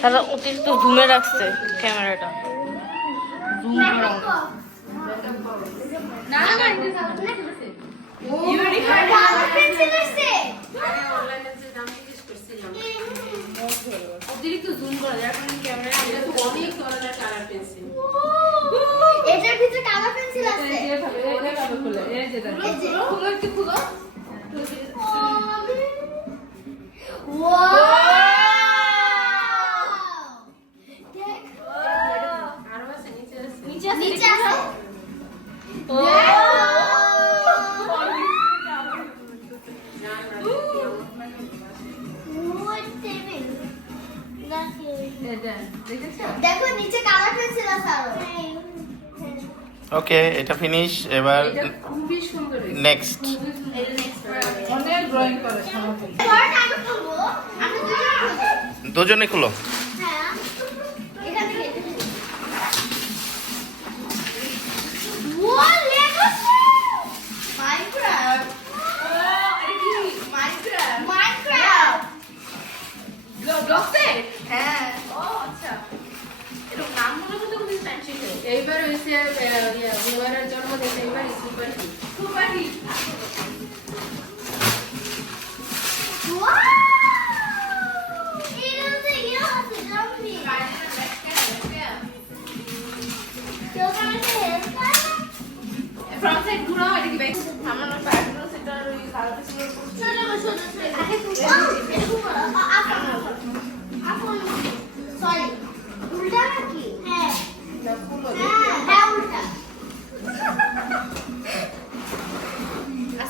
তাহলে অতিরিক্ত ঘুমে রাখছে ক্যামেরাটা। জুম করা অতিরিক্ত জুম করা নিচে দেখো নিচে কালার পেন্সিল আছে ওকে এটা ফিনিশ এবার খুবই সুন্দর নেক্সট অনেক ড্রয়িং করে দুজনে খুলো। হ্যাঁ ও আচ্ছা এরকম নাম মনে করতে কোনো টাইম ছিল এইবার হয়েছে জন্মদিন এইবার সুপার হিট সুপার হিট ইয়ে। কেউ তো আমাকে help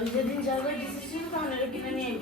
Özledin Cevher dizisini de oynadık yine niye?